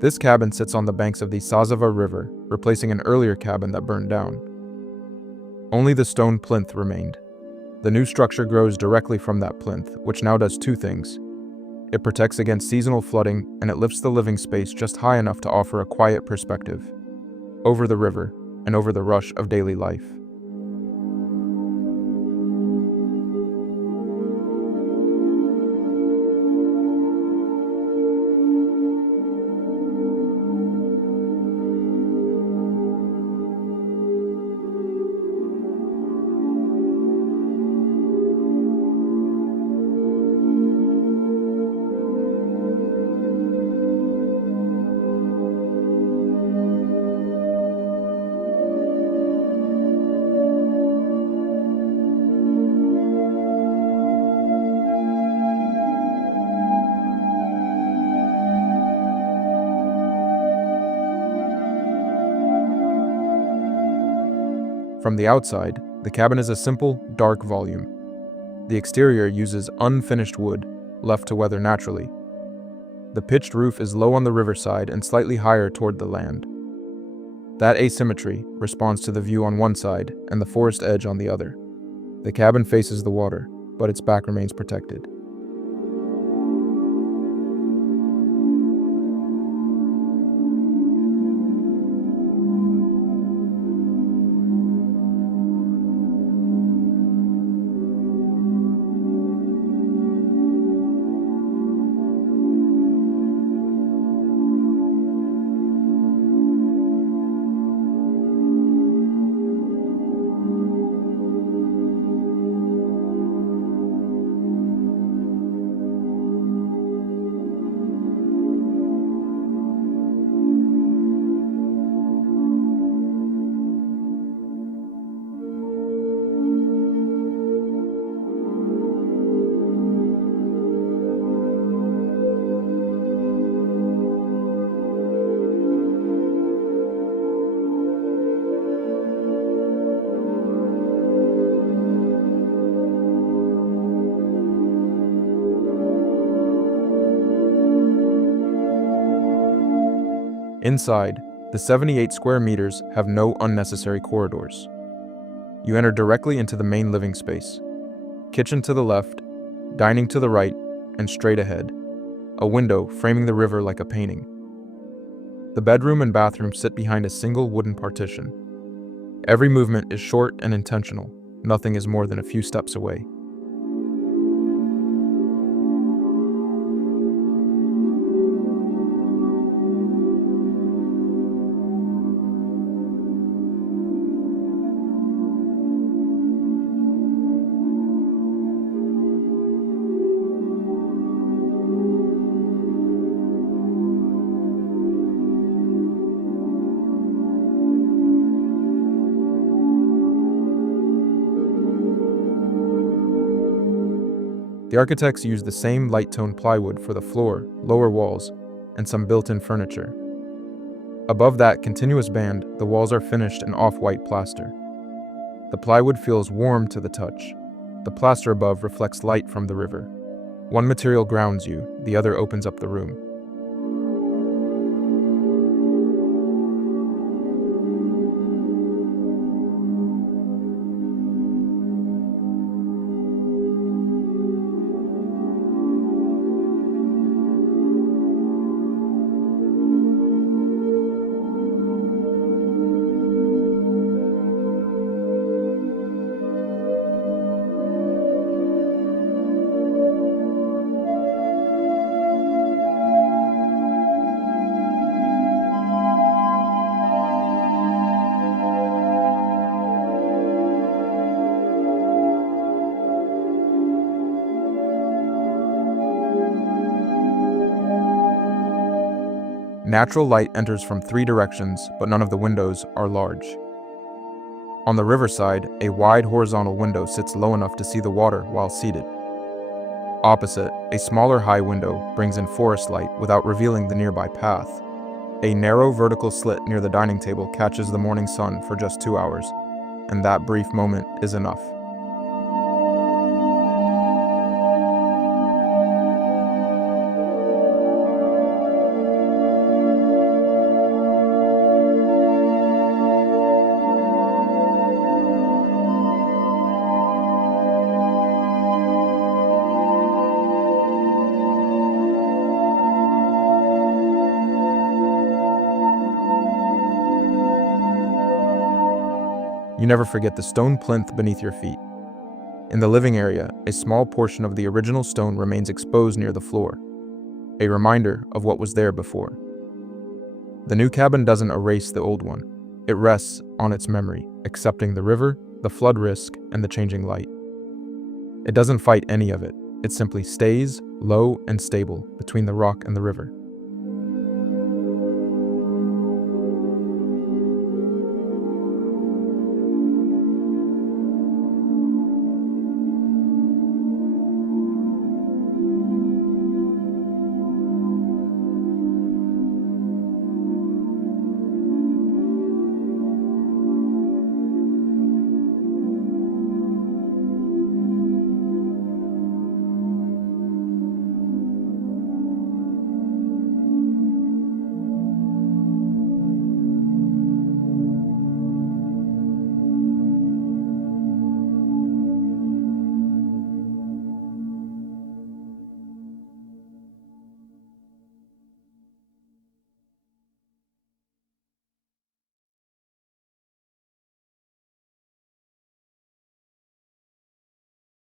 This cabin sits on the banks of the Sázava River, replacing an earlier cabin that burned down. Only the stone plinth remained. The new structure grows directly from that plinth, which now does two things. It protects against seasonal flooding, and it lifts the living space just high enough to offer a quiet perspective over the river and over the rush of daily life. From the outside, the cabin is a simple, dark volume. The exterior uses unfinished wood, left to weather naturally. The pitched roof is low on the riverside and slightly higher toward the land. That asymmetry responds to the view on one side and the forest edge on the other. The cabin faces the water, but its back remains protected. Inside, the 78 square meters have no unnecessary corridors. You enter directly into the main living space. Kitchen to the left, dining to the right, and straight ahead. A window framing the river like a painting. The bedroom and bathroom sit behind a single wooden partition. Every movement is short and intentional. Nothing is more than a few steps away. The architects used the same light-toned plywood for the floor, lower walls, and some built-in furniture. Above that continuous band, the walls are finished in off-white plaster. The plywood feels warm to the touch. The plaster above reflects light from the river. One material grounds you, the other opens up the room. Natural light enters from three directions, but none of the windows are large. On the riverside, a wide horizontal window sits low enough to see the water while seated. Opposite, a smaller high window brings in forest light without revealing the nearby path. A narrow vertical slit near the dining table catches the morning sun for just 2 hours, and that brief moment is enough. never forget the stone plinth beneath your feet. In the living area, a small portion of the original stone remains exposed near the floor, a reminder of what was there before. The new cabin doesn't erase the old one. It rests on its memory, accepting the river, the flood risk, and the changing light. It doesn't fight any of it. It simply stays low and stable between the rock and the river.